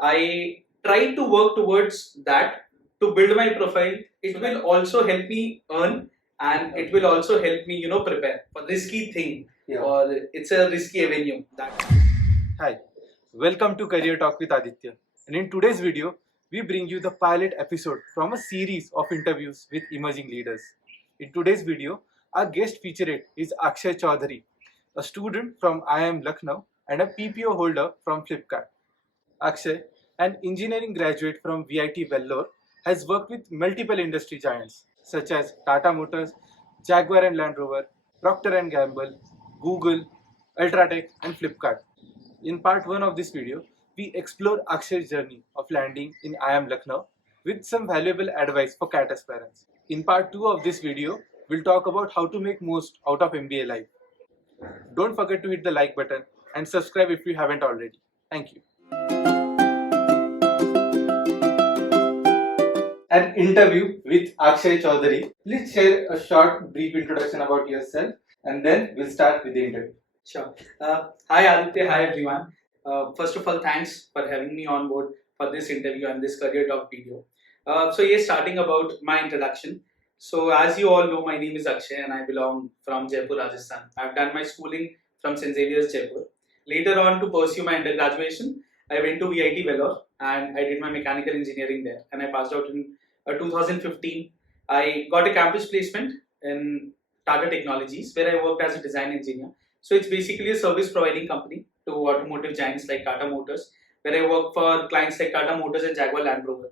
I try to work towards that to build my profile. It will also help me earn, and it will also help me, prepare for risky thing. Yeah. Or it's a risky avenue. Hi, welcome to Career Talk with Aditya. And in today's video, we bring you the pilot episode from a series of interviews with emerging leaders. In today's video, our guest featurette is Akshay Choudhary, a student from IIM Lucknow and a PPO holder from Flipkart. Akshay, an engineering graduate from VIT Vellore, has worked with multiple industry giants such as Tata Motors, Jaguar and Land Rover, Procter and Gamble, Google, Ultratech, and Flipkart. In part 1 of this video, we explore Akshay's journey of landing in IIM Lucknow with some valuable advice for CAT aspirants. In part 2 of this video, we'll talk about how to make most out of MBA life. Don't forget to hit the like button and subscribe if you haven't already. Thank you. An interview with Akshay Choudhary. Please share a short, brief introduction about yourself, and then we'll start with the interview. Sure. Hi Aditya, hi everyone. First of all, thanks for having me on board for this interview and this career talk video. Starting about my introduction. So as you all know, my name is Akshay and I belong from Jaipur, Rajasthan. I've done my schooling from St. Xavier's, Jaipur. Later on, to pursue my undergraduation, I went to VIT Vellore and I did my mechanical engineering there, and I passed out in 2015. I got a campus placement in Tata Technologies where I worked as a design engineer. So it's basically a service providing company to automotive giants like Tata Motors, where I work for clients like Tata Motors and Jaguar Land Rover.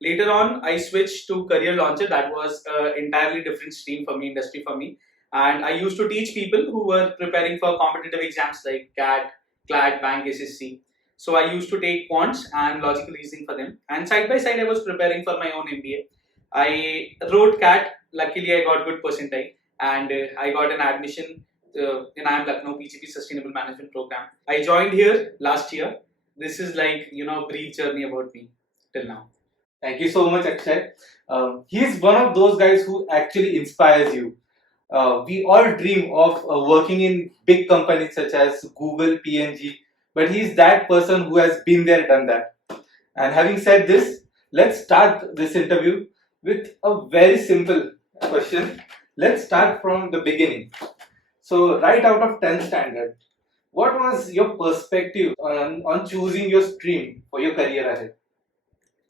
Later on, I switched to career launcher. That was an entirely different stream for me, industry for me. And I used to teach people who were preparing for competitive exams like CAT, CLAT, Bank, SSC. So I used to take quants and logical reasoning for them. And side by side, I was preparing for my own MBA. I wrote CAT. Luckily, I got good percentile. And I got an admission in IIM Lucknow PGP Sustainable Management Program. I joined here last year. This is like, a brief journey about me till now. Thank you so much, Akshay. He's one of those guys who actually inspires you. We all dream of working in big companies such as Google, P&G, but he's that person who has been there, done that. And having said this, let's start this interview with a very simple question. Let's start from the beginning. So, right out of 10th standard, what was your perspective on choosing your stream for your career ahead?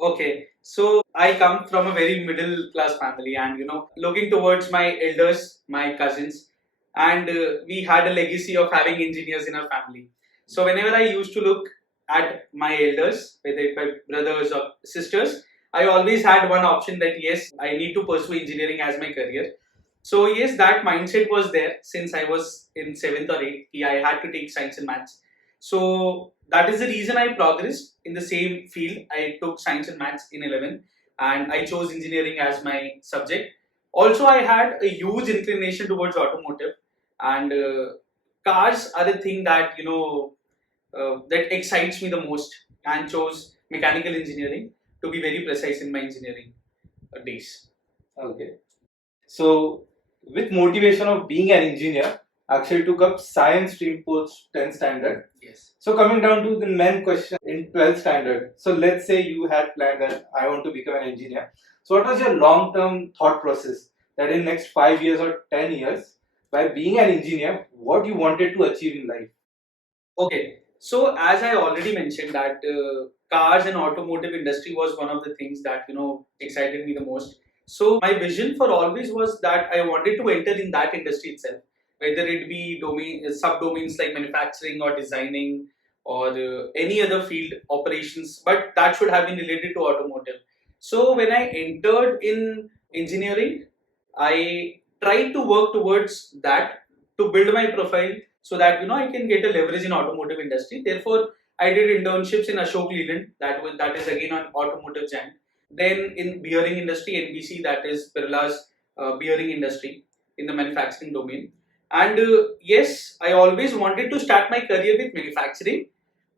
Okay, so I come from a very middle class family, and looking towards my elders, my cousins, and we had a legacy of having engineers in our family. So whenever I used to look at my elders, whether it's my brothers or sisters, I always had one option that yes, I need to pursue engineering as my career. So yes, that mindset was there since I was in 7th or 8th. I had to take science and maths. So that is the reason I progressed in the same field. I took science and maths in 11th and I chose engineering as my subject. Also, I had a huge inclination towards automotive, and cars are the thing that that excites me the most, and chose mechanical engineering to be very precise in my engineering days. Okay. So, with motivation of being an engineer, Akshay took up science stream post 10th standard. Yes. So coming down to the main question in 12th standard. So let's say you had planned that I want to become an engineer. So what was your long-term thought process that in next 5 years or 10 years, by being an engineer, what you wanted to achieve in life? Okay. So as I already mentioned that cars and automotive industry was one of the things that excited me the most. So my vision for always was that I wanted to enter in that industry itself, whether it be subdomains like manufacturing or designing or any other field operations, but that should have been related to automotive. So when I entered in engineering, I tried to work towards that to build my profile so that I can get a leverage in automotive industry. Therefore, I did internships in Ashok Leyland, that is again an automotive giant. Then in bearing industry, NBC, that is Birla's bearing industry in the manufacturing domain. And yes, I always wanted to start my career with manufacturing,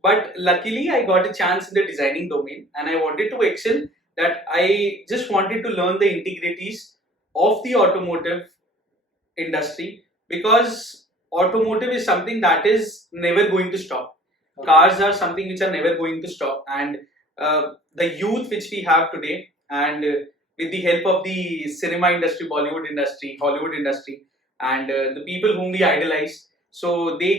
but luckily I got a chance in the designing domain, and I wanted to excel. That I just wanted to learn the integrities of the automotive industry, because automotive is something that is never going to stop. Okay. Cars are something which are never going to stop, and the youth which we have today, and with the help of the cinema industry, Bollywood industry, Hollywood industry, and the people whom we idolize. So they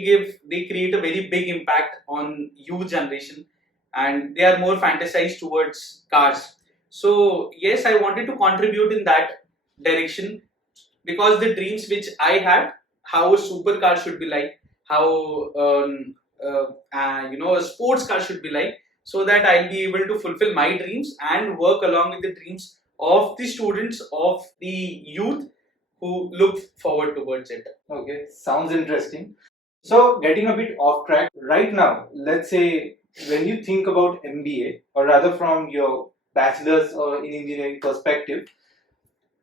create a very big impact on youth generation, and they are more fantasized towards cars. So yes, I wanted to contribute in that direction, because the dreams which I had, how a supercar should be like, how a sports car should be like, so that I'll be able to fulfill my dreams and work along with the dreams of the students, of the youth who look forward towards it. Okay, sounds interesting. So, getting a bit off track, right now, let's say when you think about MBA, or rather from your bachelor's or in engineering perspective,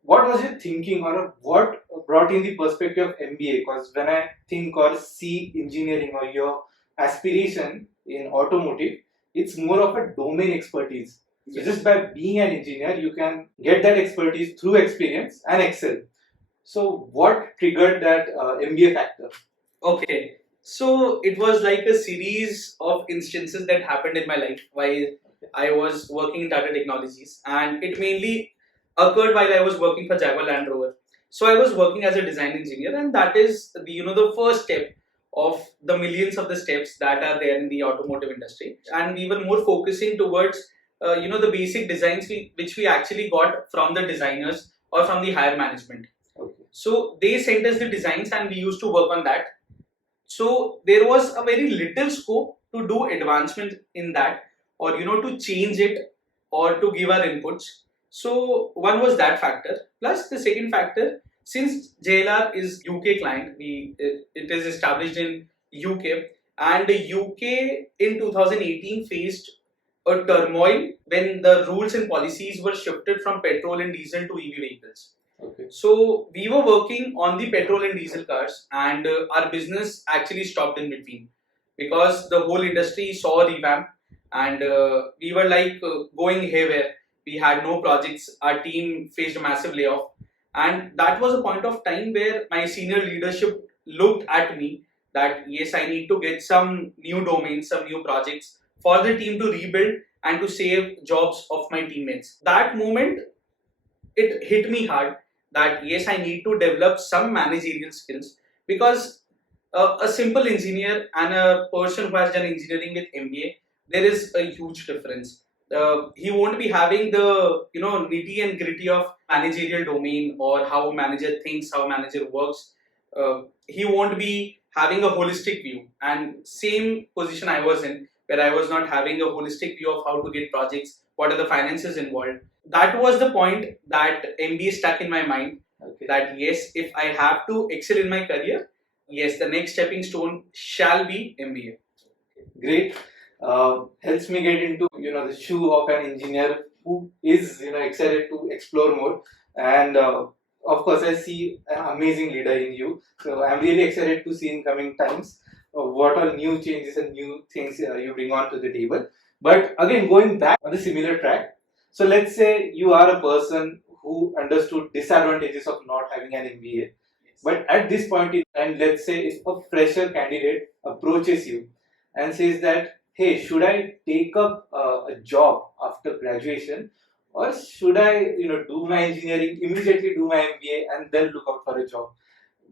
what was your thinking, or what brought in the perspective of MBA? Because when I think or see engineering or your aspiration in automotive, it's more of a domain expertise. So just by being an engineer, you can get that expertise through experience and excel. So what triggered that MBA factor? Okay, so it was like a series of instances that happened in my life while I was working in Tata Technologies, and it mainly occurred while I was working for Jaguar Land Rover. So I was working as a design engineer, and that is the first step of the millions of the steps that are there in the automotive industry. And we were more focusing towards the basic designs which we actually got from the designers or from the higher management. Okay. So they sent us the designs, and we used to work on that. So there was a very little scope to do advancement in that, or to change it or to give our inputs. So one was that factor. Plus the second factor, since JLR is UK client, it is established in UK, and the UK in 2018 faced a turmoil when the rules and policies were shifted from petrol and diesel to EV vehicles. Okay. So we were working on the petrol and diesel cars, and our business actually stopped in between because the whole industry saw a revamp, and we were like going haywire. We had no projects. Our team faced a massive layoff, and that was a point of time where my senior leadership looked at me that yes, I need to get some new domains, some new projects for the team to rebuild and to save jobs of my teammates. That moment, it hit me hard that yes, I need to develop some managerial skills, because a simple engineer and a person who has done engineering with MBA, there is a huge difference. He won't be having the nitty and gritty of managerial domain, or how a manager thinks, how a manager works. He won't be having a holistic view. And same position I was in, where I was not having a holistic view of how to get projects, what are the finances involved. That was the point that MBA stuck in my mind. Okay. That yes, if I have to excel in my career, yes, the next stepping stone shall be MBA. Great. Helps me get into the shoe of an engineer who is excited to explore more, and of course I see an amazing leader in you. So I'm really excited to see in coming times what are new changes and new things you bring on to the table. But again, going back on the similar track, so let's say you are a person who understood disadvantages of not having an MBA. But at this point in time, let's say if a fresher candidate approaches you and says that, hey, should I take up a job after graduation, or should I do my engineering, immediately do my MBA and then look out for a job?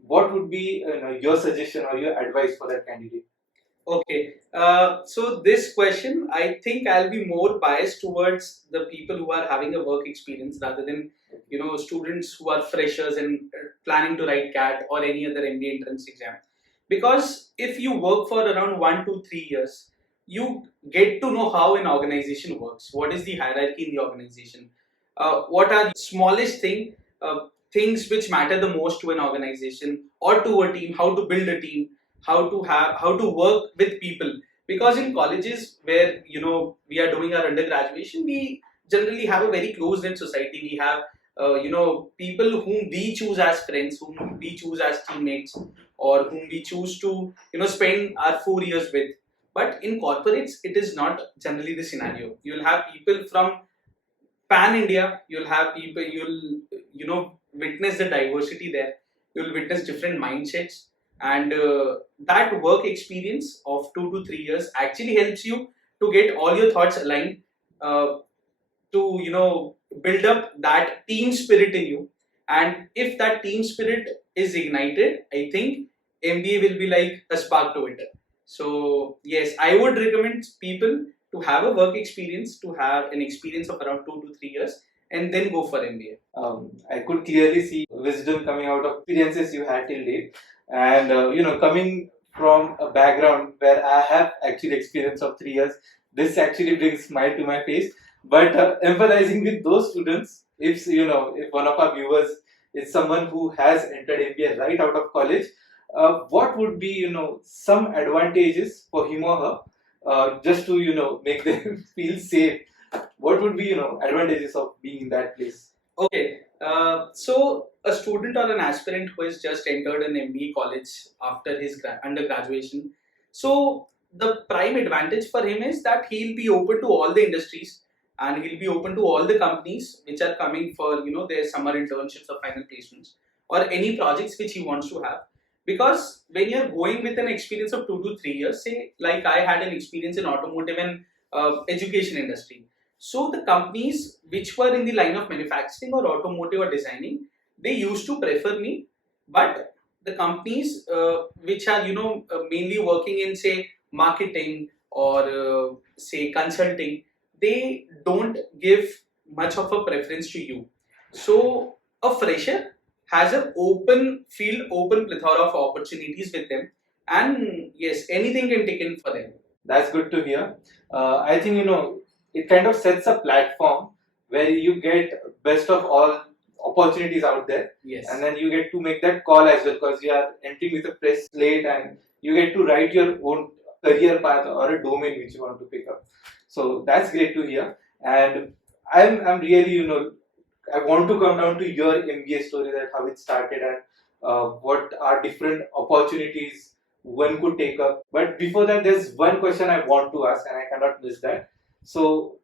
What would be your suggestion or your advice for that candidate? Okay, so this question, I think I'll be more biased towards the people who are having a work experience rather than students who are freshers and planning to write CAT or any other MBA entrance exam. Because if you work for around 1 to 3 years, you get to know how an organization works. What is the hierarchy in the organization? What are the smallest things which matter the most to an organization or to a team? How to build a team? How to work with people? Because in colleges where we are doing our undergraduation, we generally have a very close-knit society. We have people whom we choose as friends, whom we choose as teammates, or whom we choose to spend our 4 years with. But in corporates, it is not generally the scenario. You'll have people from pan India. You'll have people. You'll witness the diversity there. You'll witness different mindsets, and that work experience of 2 to 3 years actually helps you to get all your thoughts aligned to build up that team spirit in you. And if that team spirit is ignited, I think MBA will be like a spark to it. So yes, I would recommend people to have a work experience, to have an experience of around 2 to 3 years, and then go for MBA. I could clearly see wisdom coming out of experiences you had till date, and coming from a background where I have actually experience of 3 years, this actually brings smile to my face. But empathizing with those students, if one of our viewers is someone who has entered MBA right out of college, what would be some advantages for him or her, just to make them feel safe? What would be advantages of being in that place? Okay, so a student or an aspirant who has just entered an MBA college after his undergraduation, so the prime advantage for him is that he'll be open to all the industries, and he'll be open to all the companies which are coming for their summer internships or final placements or any projects which he wants to have. Because when you're going with an experience of 2 to 3 years, say like I had an experience in automotive and education industry, so the companies which were in the line of manufacturing or automotive or designing, they used to prefer me. But the companies which are mainly working in say marketing or say consulting, they don't give much of a preference to you. So a fresher has an open field, open plethora of opportunities with them, and yes, anything can take in for them. That's good to hear. I think it kind of sets a platform where you get best of all opportunities out there, Yes. and then you get to make that call as well, because you are entering with a fresh slate and you get to write your own career path or a domain which you want to pick up. So that's great to hear. And I'm really I want to come down to your MBA story, that how it started and what are different opportunities one could take up. But before that, there's one question I want to ask, and I cannot miss that. So,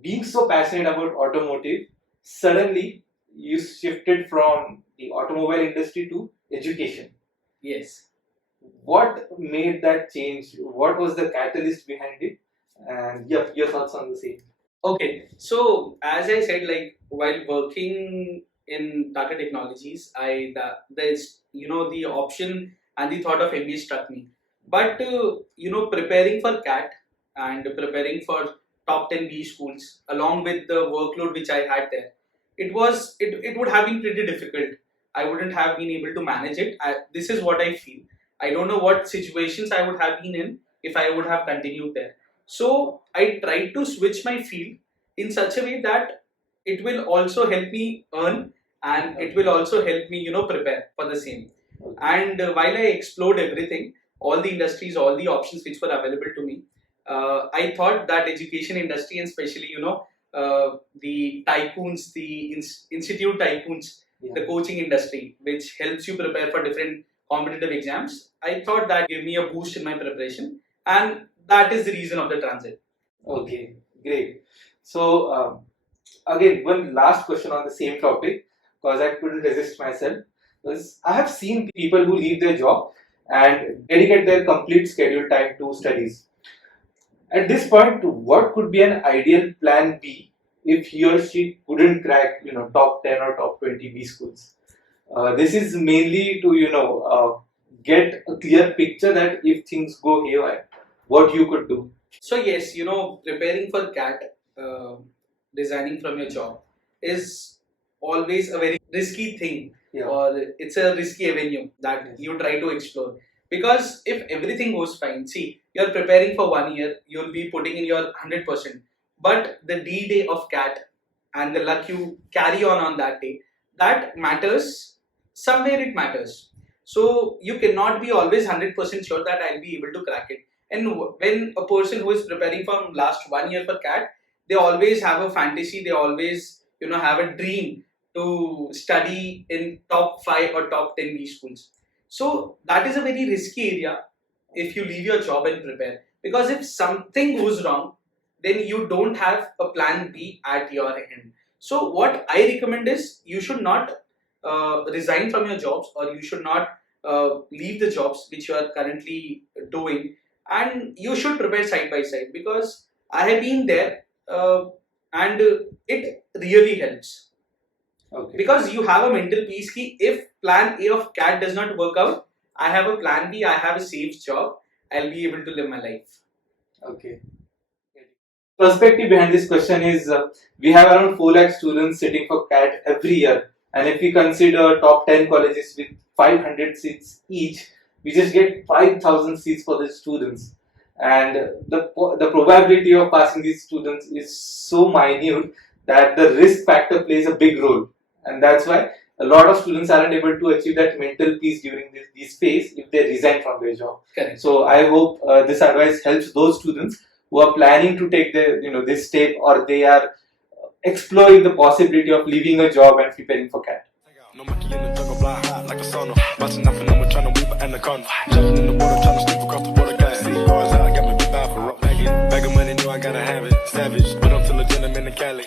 being so passionate about automotive, suddenly you shifted from the automobile industry to education. Yes. What made that change? What was the catalyst behind it? And your thoughts on the same. Okay, so as I said, like while working in Tata Technologies, there's the option and the thought of MBA struck me. But preparing for CAT and preparing for top 10 B schools, along with the workload which I had there, it would have been pretty difficult. I wouldn't have been able to manage it. This is what I feel. I don't know what situations I would have been in if I would have continued there. So I tried to switch my field in such a way that it will also help me earn, and it will also help me, prepare for the same. And while I explored everything, all the industries, all the options which were available to me, I thought that education industry, and especially, the tycoons, the institute tycoons, the coaching industry, which helps you prepare for different competitive exams, I thought that gave me a boost in my preparation, and that is the reason of the transit. Okay, great. So, again, one last question on the same topic, because I couldn't resist myself. Was I have seen people who leave their job and dedicate their complete schedule time to studies. At this point, what could be an ideal plan B if he or she couldn't crack, top 10 or top 20 B schools? This is mainly to, get a clear picture that if things go haywire, what you could do. So yes, preparing for CAT, designing from your job is always a very risky thing, Yeah. or it's a risky avenue that you try to explore. Because if everything goes fine, see, you're preparing for 1 year, you'll be putting in your 100%. But the D-day of CAT and the luck you carry on that day, that matters. Somewhere it matters. So you cannot be always 100% sure that I'll be able to crack it. And when a person who is preparing from last 1 year for CAT, they always have a fantasy, they always have a dream to study in top 5 or top 10 B schools. So that is a very risky area if you leave your job and prepare. Because if something goes wrong, then you don't have a plan B at your hand. So what I recommend is you should not resign from your jobs, or you should not leave the jobs which you are currently doing, and you should prepare side by side. Because I have been there and it really helps. Okay. Because you have a mental peace ki if plan A of CAT does not work out, I have a plan B, I have a safe job, I'll be able to live my life. Okay. Perspective behind this question is we have around 4 lakh students sitting for CAT every year, and if we consider top 10 colleges with 500 seats each, we just get 5,000 seats for the students, and the probability of passing these students is so minute that the risk factor plays a big role, and that's why a lot of students aren't able to achieve that mental peace during this phase if they resign from their job. Correct. So I hope this advice helps those students who are planning to take this step, or they are exploring the possibility of leaving a job and preparing for CAT. No monkey in the jungle, blind hot like a sono. Bouncing up and I'm trying to weave an anaconda. Jumping in the water, trying to sleep across the water. Got sea cars out, got me big bad for rock. Bag of money, know I gotta have it. Savage, but I'm still a gentleman in Cali.